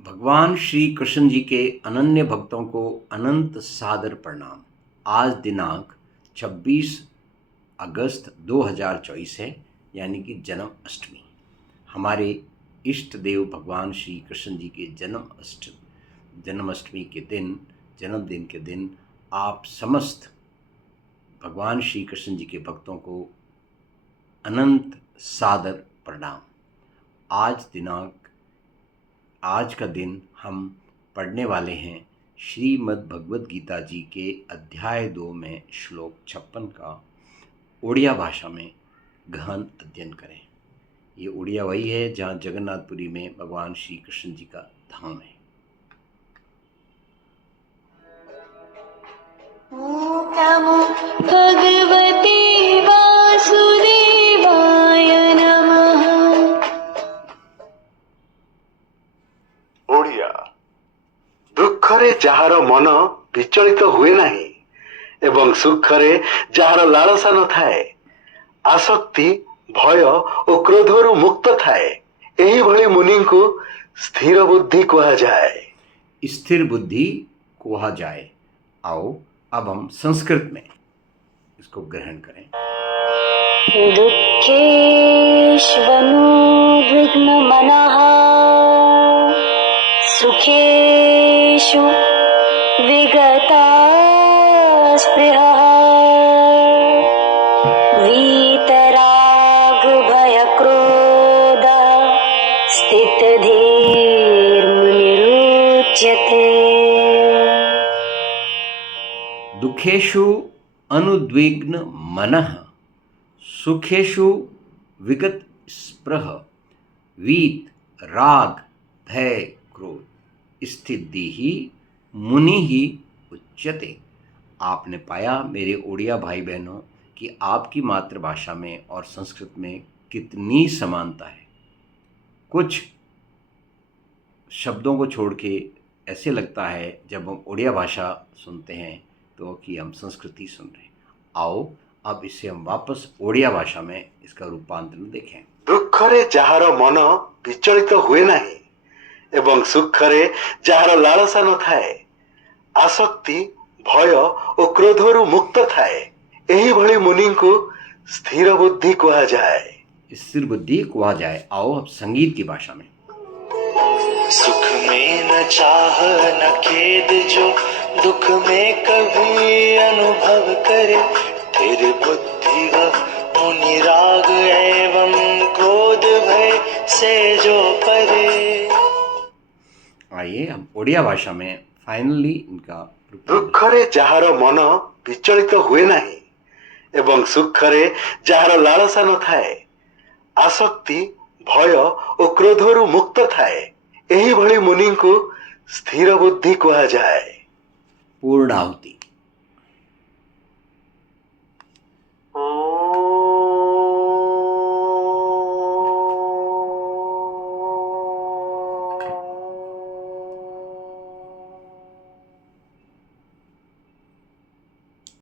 भगवान श्री कृष्ण जी के अनन्य भक्तों को अनंत सादर प्रणाम। आज दिनांक 26 अगस्त 2024 है, यानी कि जन्म अष्टमी। हमारे इष्ट देव भगवान श्री कृष्ण जी के जन्माष्टमी के दिन, जन्मदिन के दिन आप समस्त भगवान श्री कृष्ण जी के भक्तों को अनंत सादर प्रणाम। आज का दिन हम पढ़ने वाले हैं श्रीमद् भगवद गीता जी के अध्याय 2 में श्लोक 56 का ओडिया भाषा में गहन अध्ययन करें। ये ओडिया वही है जहाँ जगन्नाथपुरी में भगवान श्री कृष्ण जी का धाम है। नमो भगवते वासुदेवाय नमः। ओडिया दुखरे जार मन विचलित हुए नहीं एवं सुखरे जार लालसा न थाए, आसक्ति भय और क्रोधरु मुक्त थाए, एही भली मुनि को स्थिर बुद्धि कहा जाए। स्थिर बुद्धि कहा जाए। आओ अब हम संस्कृत में इसको ग्रहण करें। दुःखेष्वनुद्विग्नमनः सुखेषु विगतास्पृहः वीतरागभयक्रोधः स्थितधीर्मुनिरुच्यते। दुखेषु अनुद्विग्न मनः सुखेषु विगत स्पृह वीत राग भय क्रोध स्थिति ही मुनि ही उच्यते। आपने पाया मेरे ओडिया भाई बहनों कि आपकी मातृभाषा में और संस्कृत में कितनी समानता है। कुछ शब्दों को छोड़ के ऐसे लगता है जब हम ओडिया भाषा सुनते हैं तो कि हम संस्कृति सुन रहे हैं। आओ अब इसे हम वापस ओडिया भाषा में इसका रूपांतरण देखें। दुखरे जार मन विचलित हुए नहीं एवं सुखरे जार लालसा न थाए, आसक्ति भय और क्रोधरु मुक्त थाए, एही भली मुनि को स्थिर बुद्धि कहा जाए। स्थिर बुद्धि कहा जाए। आओ अब संगीत की भाषा में। सुख में न चाह न खेद जो दुख में कभी अनुभव करे, फिर बुद्धि व मुनि राग एवं क्रोध भय से जो परे। आइए हम ओडिया भाषा में फाइनली इनका दुखरे जार मन विचलित हुए नहीं एवं सुखरे जार लालसा न थाए, आसक्ति भय और क्रोधरु मुक्त थाए, एही भली मुनि को स्थिर बुद्धि कहा जाए। पूर्णाहुति।